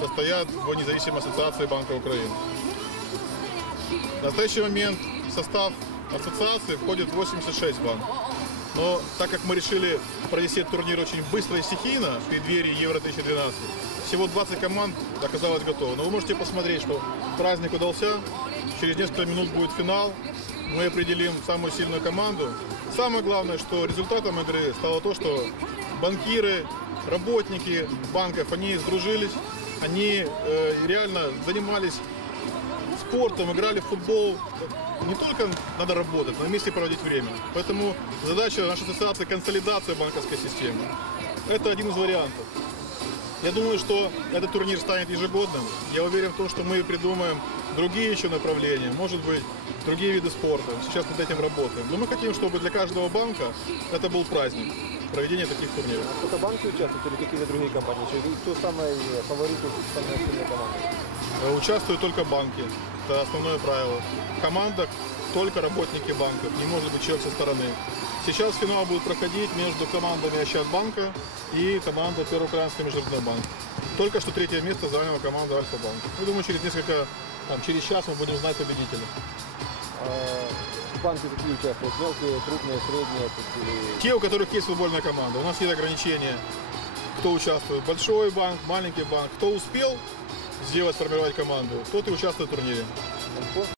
состоят в независимой ассоциации Банка Украины. В настоящий момент в состав ассоциации входит 86 банков. Но так как мы решили провести турнир очень быстро и стихийно в преддверии Евро-2012, всего 20 команд оказалось готово. Но вы можете посмотреть, что праздник удался. Через несколько минут будет финал. Мы определим самую сильную команду. Самое главное, что результатом игры стало то, что банкиры, работники банков, они сдружились, они э, реально занимались спортом, играли в футбол. Не только надо работать, но вместе проводить время. Поэтому задача нашей ассоциации – консолидация банковской системы. Это один из вариантов. Я думаю, что этот турнир станет ежегодным. Я уверен в том, что мы придумаем другие еще направления, может быть, другие виды спорта. Сейчас над этим работаем. Но мы хотим, чтобы для каждого банка это был праздник проведения таких турниров. Только банки участвуют или какие-то другие компании? Кто самый фаворит, самая сильная команда? Э, Участвуют только банки. Это основное правило. В командах только работники банков. Не может быть человек со стороны. Сейчас финал будет проходить между командами Ощадбанка и командой Первоукраинский международный банк. Только что третье место заняла команда Альфа-банк. Я думаю, через несколько, там, через час мы будем знать победителя. А, банки какие участвуют? Мелкие, крупные, средние? Те, у которых есть футбольная команда. У нас есть ограничения, кто участвует. Большой банк, маленький банк. Кто успел сделать, сформировать команду, тот и участвует в турнире.